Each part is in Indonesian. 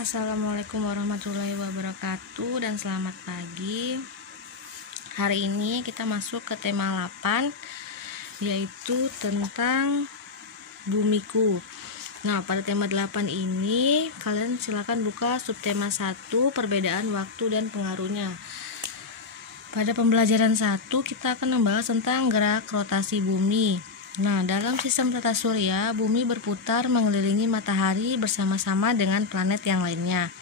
Assalamualaikum warahmatullahi wabarakatuh dan selamat pagi. Hari ini kita masuk ke tema 8, yaitu tentang bumiku. Nah, pada tema 8 ini kalian silakan buka subtema 1, perbedaan waktu dan pengaruhnya. Pada pembelajaran 1 kita akan membahas tentang gerak rotasi bumi. Nah, dalam sistem tata surya, bumi berputar mengelilingi matahari bersama-sama dengan planet yang lainnya.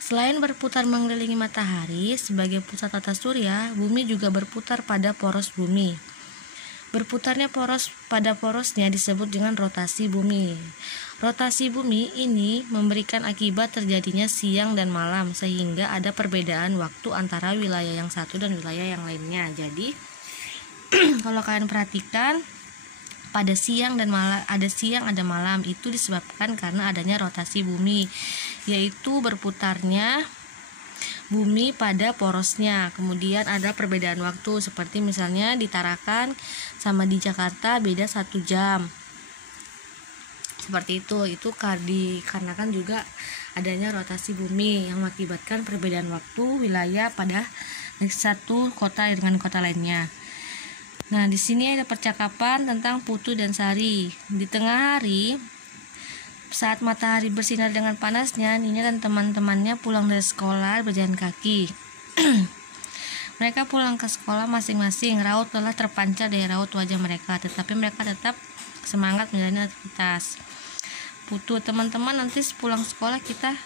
Selain berputar mengelilingi matahari sebagai pusat tata surya, bumi juga berputar pada poros bumi. Berputarnya poros pada porosnya disebut dengan rotasi bumi. Rotasi bumi ini memberikan akibat terjadinya siang dan malam, sehingga ada perbedaan waktu antara wilayah yang satu dan wilayah yang lainnya. Jadi, kalau kalian perhatikan, pada siang dan malam, ada malam, itu disebabkan karena adanya rotasi bumi, yaitu berputarnya bumi pada porosnya. Kemudian ada perbedaan waktu, seperti misalnya di Tarakan sama di Jakarta beda 1 jam. Seperti itu dikarenakan juga adanya rotasi bumi yang mengakibatkan perbedaan waktu wilayah pada satu kota dengan kota lainnya. Nah, di sini ada percakapan tentang Putu dan Sari. Di tengah hari, saat matahari bersinar dengan panasnya, Nina dan teman-temannya pulang dari sekolah berjalan kaki. Mereka pulang ke sekolah masing-masing. Raut telah terpancar dari raut wajah mereka, tetapi mereka tetap semangat menjalani aktivitas. Putu, teman-teman, nanti pulang sekolah kita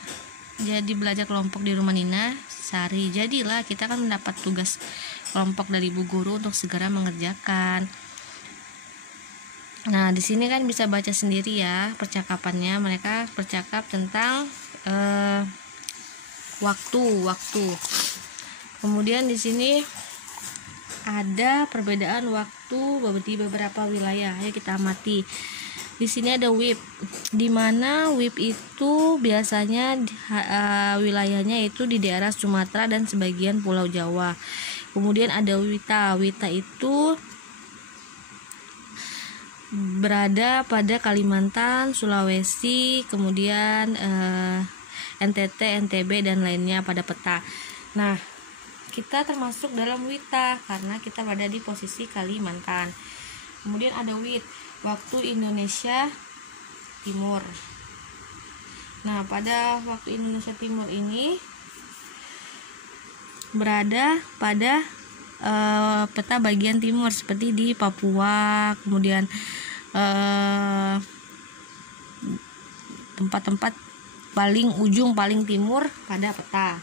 jadi belajar kelompok di rumah Nina. Sari, jadilah kita akan mendapat tugas kelompok dari ibu guru untuk segera mengerjakan. Nah, di sini kan bisa baca sendiri ya percakapannya. Mereka bercakap tentang waktu. Kemudian di sini ada perbedaan waktu di beberapa wilayah. Ayo kita amati. Di sini ada WIB, di mana WIB itu biasanya wilayahnya itu di daerah Sumatera dan sebagian Pulau Jawa. Kemudian ada WITA. WITA itu berada pada Kalimantan, Sulawesi, kemudian NTT, NTB dan lainnya pada peta. Nah, kita termasuk dalam WITA karena kita berada di posisi Kalimantan. Kemudian ada WIT, waktu Indonesia Timur. Nah, pada waktu Indonesia Timur ini berada pada peta bagian timur seperti di Papua, kemudian tempat-tempat paling ujung paling timur pada peta.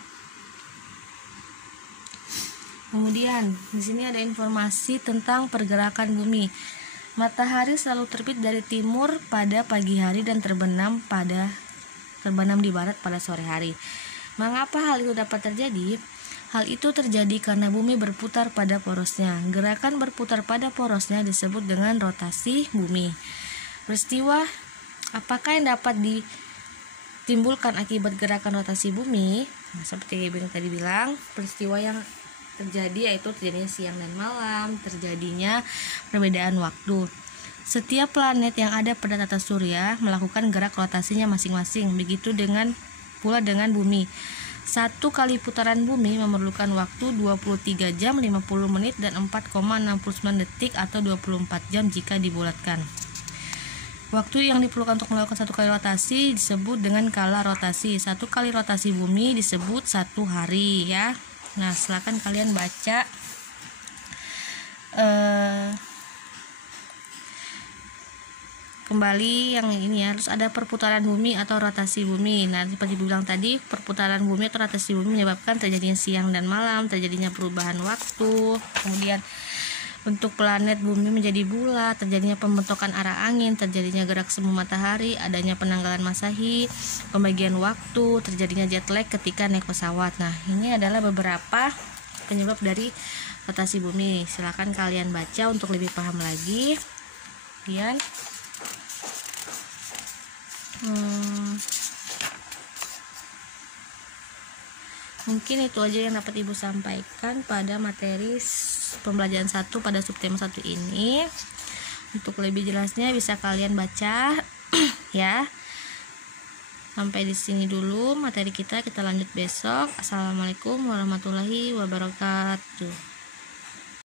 Kemudian di sini ada informasi tentang pergerakan bumi. Matahari selalu terbit dari timur pada pagi hari dan terbenam di barat pada sore hari. Mengapa hal itu dapat terjadi? Hal itu terjadi karena bumi berputar pada porosnya. Gerakan berputar pada porosnya disebut dengan rotasi bumi. Peristiwa apakah yang dapat ditimbulkan akibat gerakan rotasi bumi? Nah, seperti yang tadi bilang, peristiwa yang terjadi yaitu terjadinya siang dan malam, terjadinya perbedaan waktu. Setiap planet yang ada pada tata surya melakukan gerak rotasinya masing-masing. Begitu pula dengan bumi. 1 kali putaran bumi memerlukan waktu 23 jam 50 menit dan 4,69 detik atau 24 jam jika dibulatkan. Waktu yang diperlukan untuk melakukan 1 kali rotasi disebut dengan kala rotasi. 1 kali rotasi bumi disebut 1 hari ya. Nah, silakan kalian baca kembali yang ini ya. Harus ada perputaran bumi atau rotasi bumi. Nah, seperti bilang tadi, perputaran bumi atau rotasi bumi menyebabkan terjadinya siang dan malam, terjadinya perubahan waktu, kemudian bentuk planet bumi menjadi bulat, terjadinya pembentukan arah angin, terjadinya gerak semu matahari, adanya penanggalan masahi, pembagian waktu, terjadinya jet lag ketika naik pesawat. Nah, ini adalah beberapa penyebab dari rotasi bumi. Silakan kalian baca untuk lebih paham lagi. Kemudian mungkin itu aja yang dapat Ibu sampaikan pada materi pembelajaran 1 pada subtema 1 ini. Untuk lebih jelasnya bisa kalian baca ya. Sampai di sini dulu materi kita lanjut besok. Assalamualaikum warahmatullahi wabarakatuh.